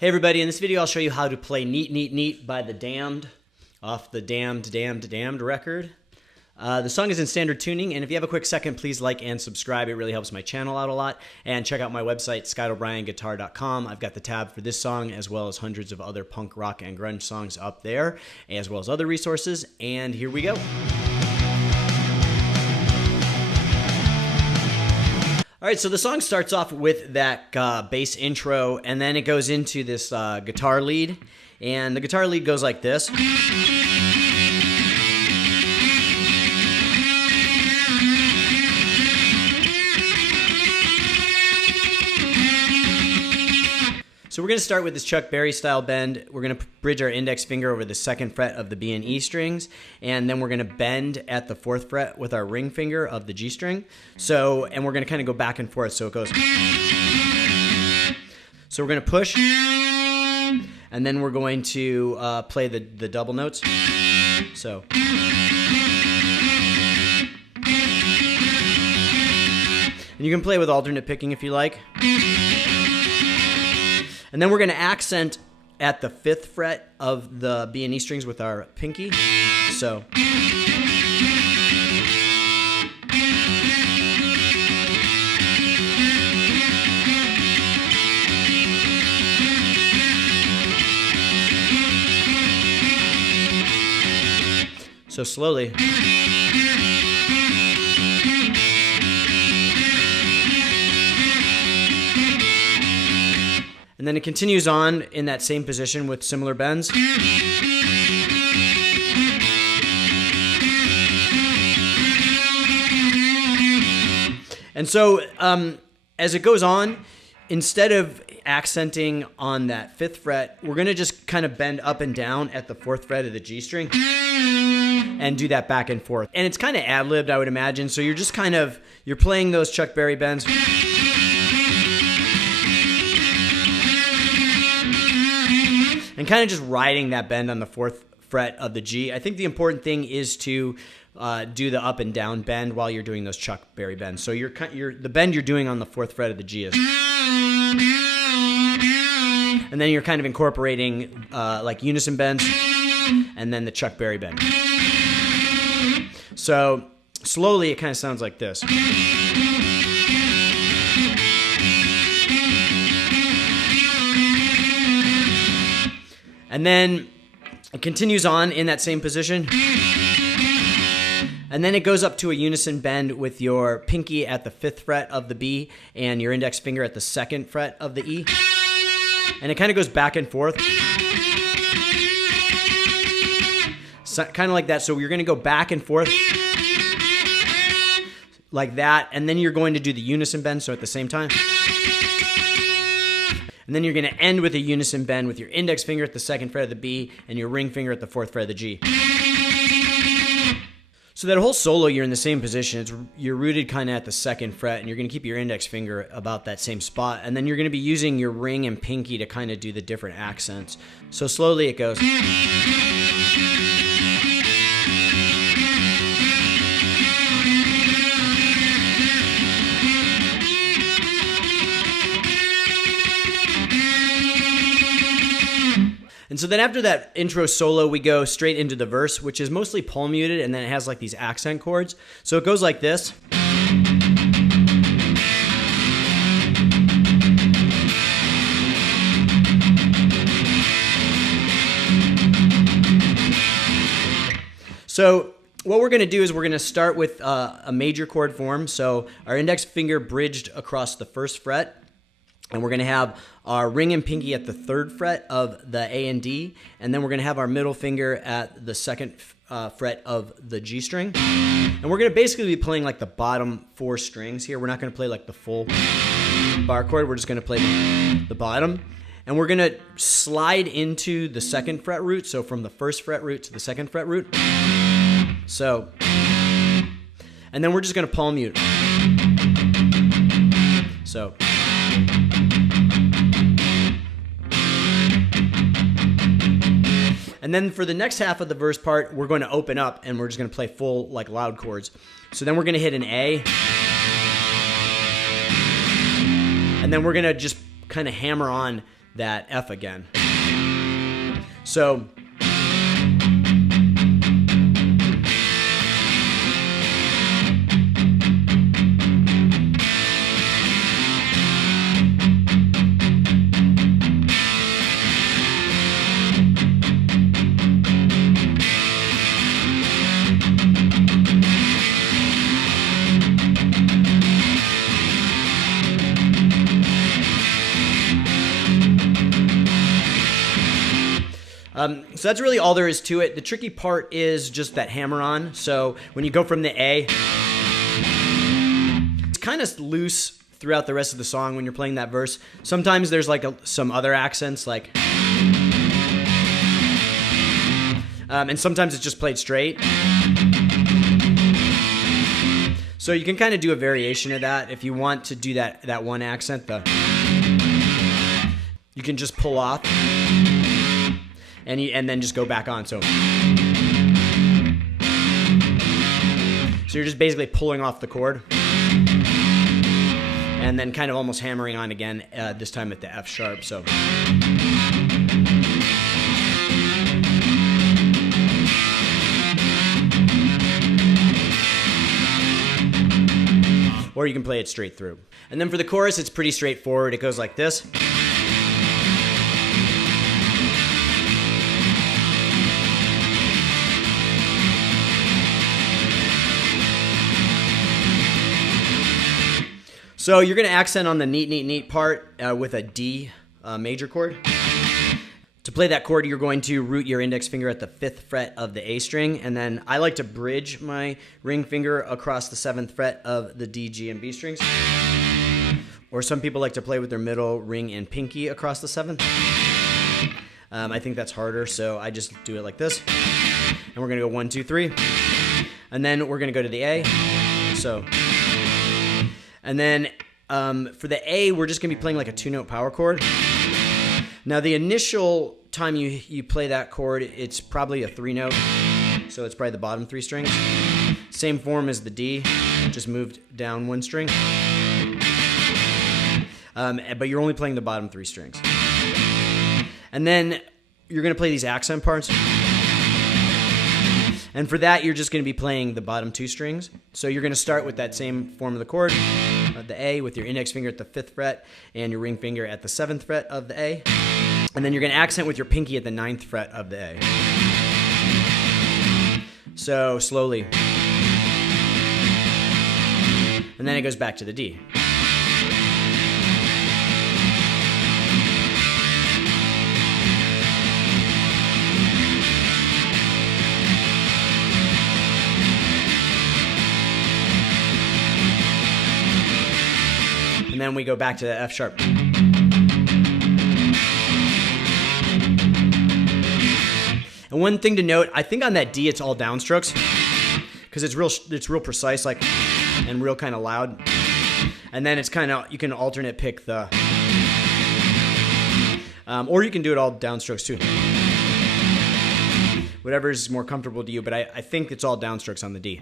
Hey everybody, in this video I'll show you how to play Neat Neat Neat by The Damned off the Damned record. The song is in standard tuning, and if you have a quick second, please like and subscribe. It really helps my channel out a lot. And check out my website, ScottO'BrienGuitar.com. I've got the tab for this song as well as hundreds of other punk rock and grunge songs up there, as well as other resources. And here we go. All right, so the song starts off with that bass intro, and then it goes into this guitar lead, and the guitar lead goes like this. So we're going to start with this Chuck Berry style bend. We're going to bridge our index finger over the 2nd fret of the B and E strings, and then we're going to bend at the 4th fret with our ring finger of the G string. And we're going to kind of go back and forth, so it goes. So we're going to push, and then we're going to play the double notes. So. And you can play with alternate picking if you like. And then we're going to accent at the 5th fret of the B and E strings with our pinky. So. So slowly. And then it continues on in that same position with similar bends. And so as it goes on, instead of accenting on that 5th fret, we're going to just kind of bend up and down at the 4th fret of the G string and do that back and forth. And it's kind of ad-libbed, I would imagine. So you're just kind of, you're playing those Chuck Berry bends. And kind of just riding that bend on the 4th fret of the G. I think the important thing is to do the up and down bend while you're doing those Chuck Berry bends. So the bend you're doing on the 4th fret of the G is. And then you're kind of incorporating like unison bends and then the Chuck Berry bend. So slowly it kind of sounds like this. And then it continues on in that same position. And then it goes up to a unison bend with your pinky at the 5th fret of the B and your index finger at the 2nd fret of the E. And it kind of goes back and forth. So, kind of like that. So you're going to go back and forth like that. And then you're going to do the unison bend, so at the same time. And then you're going to end with a unison bend with your index finger at the 2nd fret of the B and your ring finger at the 4th fret of the G. So that whole solo, you're in the same position. You're rooted kind of at the 2nd fret, and you're going to keep your index finger about that same spot. And then you're going to be using your ring and pinky to kind of do the different accents. So slowly it goes. And so then after that intro solo, we go straight into the verse, which is mostly palm muted, and then it has like these accent chords. So it goes like this. So what we're going to do is we're going to start with a major chord form. So our index finger bridged across the 1st fret. And we're going to have our ring and pinky at the 3rd fret of the A and D. And then we're going to have our middle finger at the 2nd fret of the G string. And we're going to basically be playing like the bottom 4 strings here. We're not going to play like the full bar chord. We're just going to play the bottom. And we're going to slide into the 2nd fret root. So from the 1st fret root to the 2nd fret root. So, and then we're just going to palm mute. So. And then for the next half of the verse part, we're going to open up and we're just going to play full, like, loud chords. So then we're going to hit an A. And then we're going to just kind of hammer on that F again. So so that's really all there is to it. The tricky part is just that hammer-on. So when you go from the A, it's kind of loose throughout the rest of the song when you're playing that verse. Sometimes there's like some other accents, like, and sometimes it's just played straight. So you can kind of do a variation of that. If you want to do that one accent, you can just pull off. And then just go back on. So you're just basically pulling off the chord and then kind of almost hammering on again, this time at the F sharp. So or you can play it straight through. And then for the chorus, it's pretty straightforward. It goes like this. So you're going to accent on the neat, neat, neat part with a D major chord. To play that chord, you're going to root your index finger at the 5th fret of the A string, and then I like to bridge my ring finger across the 7th fret of the D, G, and B strings. Or some people like to play with their middle ring and pinky across the 7th. I think that's harder, so I just do it like this. And we're going to go 1, 2, 3. And then we're going to go to the A. So... And then for the A, we're just going to be playing like a 2-note power chord. Now, the initial time you play that chord, it's probably a 3-note. So it's probably the bottom 3 strings. Same form as the D, just moved down 1 string. But you're only playing the bottom 3 strings. And then you're going to play these accent parts. And for that, you're just going to be playing the bottom 2 strings. So you're going to start with that same form of the chord, the A, with your index finger at the 5th fret and your ring finger at the 7th fret of the A. And then you're going to accent with your pinky at the 9th fret of the A. So slowly. And then it goes back to the D. And then we go back to the F sharp. And one thing to note, I think on that D it's all downstrokes because it's real precise, like, and real kind of loud. And then it's kind of, you can alternate pick the, or you can do it all downstrokes too. Whatever is more comfortable to you, but I think it's all downstrokes on the D.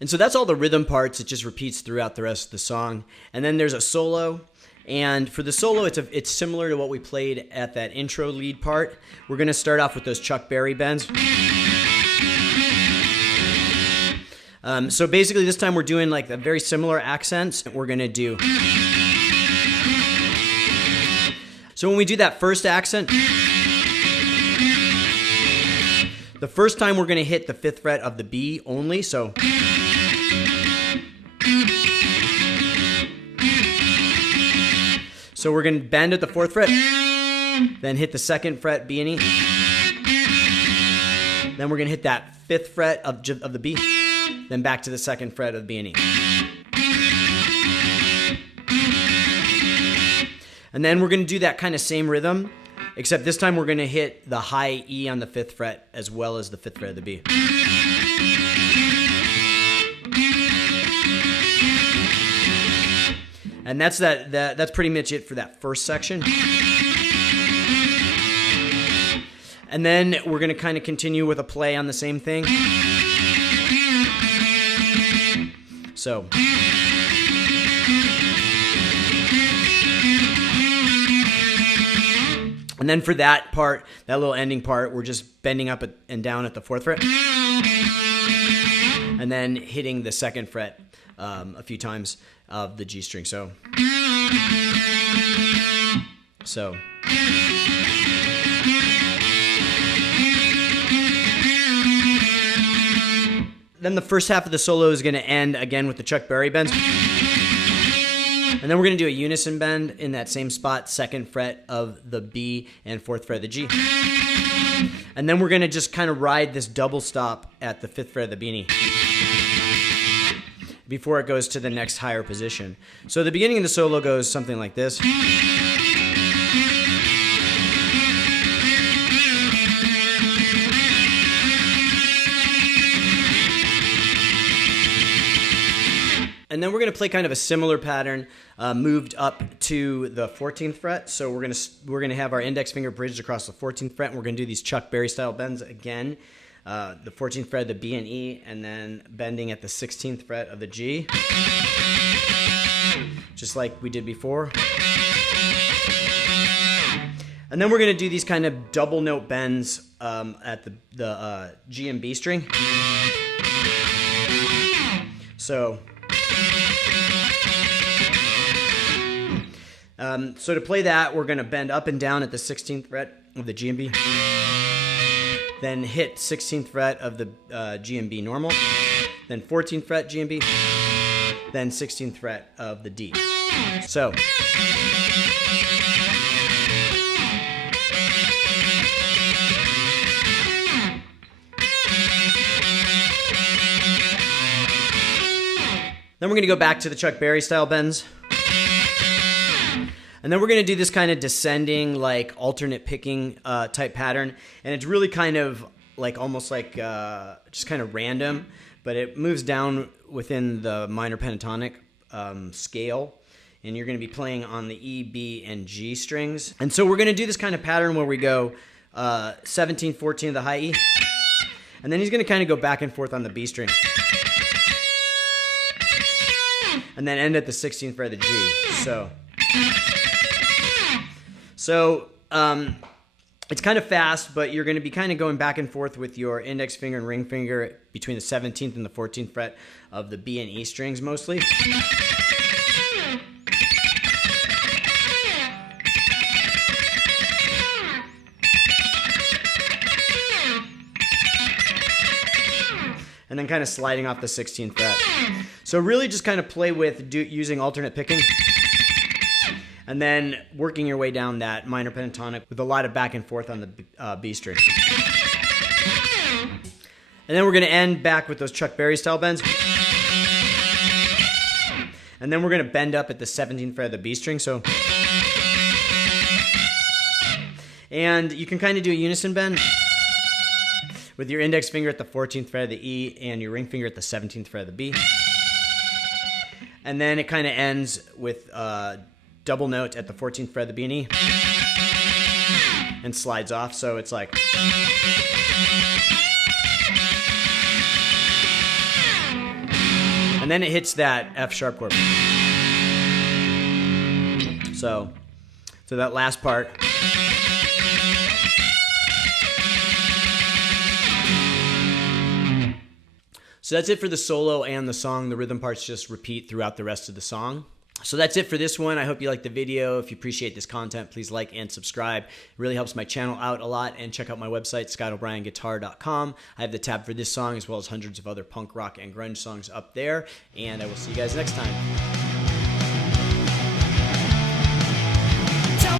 And so that's all the rhythm parts. It just repeats throughout the rest of the song. And then there's a solo. And for the solo, it's similar to what we played at that intro lead part. We're going to start off with those Chuck Berry bends. So basically this time we're doing like a very similar accents. We're going to do. So when we do that first accent, the first time we're going to hit the 5th fret of the B only. So we're going to bend at the 4th fret, then hit the 2nd fret B and E. Then we're going to hit that 5th fret of the B, then back to the 2nd fret of B and E. And then we're going to do that kind of same rhythm, except this time we're going to hit the high E on the 5th fret as well as the 5th fret of the B. And that's that's pretty much it for that first section. And then we're going to kind of continue with a play on the same thing. So. And then for that part, that little ending part, we're just bending up and down at the 4th fret. And then hitting the 2nd fret a few times of the G string. So. Then the first half of the solo is going to end again with the Chuck Berry bends. And then we're going to do a unison bend in that same spot, 2nd fret of the B and 4th fret of the G. And then we're going to just kind of ride this double stop at the 5th fret of the B before it goes to the next higher position. So the beginning of the solo goes something like this. And then we're going to play kind of a similar pattern, moved up to the 14th fret. So we're going to have our index finger bridged across the 14th fret, and we're going to do these Chuck Berry style bends again. The 14th fret of the B and E, and then bending at the 16th fret of the G, just like we did before. And then we're going to do these kind of double note bends at the G and B string. So to play that, we're going to bend up and down at the 16th fret of the G and B, then hit 16th fret of the G and B normal, then 14th fret G and B, then 16th fret of the D. So. Then we're going to go back to the Chuck Berry style bends. And then we're going to do this kind of descending, like alternate picking type pattern. And it's really kind of like almost like just kind of random, but it moves down within the minor pentatonic scale. And you're going to be playing on the E, B, and G strings. And so we're going to do this kind of pattern where we go 17, 14 of the high E. And then he's going to kind of go back and forth on the B string. And then end at the 16th fret of the G. So it's kind of fast, but you're going to be kind of going back and forth with your index finger and ring finger between the 17th and the 14th fret of the B and E strings mostly. And then kind of sliding off the 16th fret. So really just kind of play with using alternate picking. And then working your way down that minor pentatonic with a lot of back and forth on the B string. And then we're going to end back with those Chuck Berry style bends. And then we're going to bend up at the 17th fret of the B string. And you can kind of do a unison bend with your index finger at the 14th fret of the E and your ring finger at the 17th fret of the B. And then it kind of ends with double note at the 14th fret of the B and E and slides off. So it's like. And then it hits that F sharp chord. So that last part. So that's it for the solo and the song. The rhythm parts just repeat throughout the rest of the song. So that's it for this one. I hope you liked the video. If you appreciate this content, please like and subscribe. It really helps my channel out a lot. And check out my website, ScottO'BrienGuitar.com. I have the tab for this song as well as hundreds of other punk rock and grunge songs up there. And I will see you guys next time.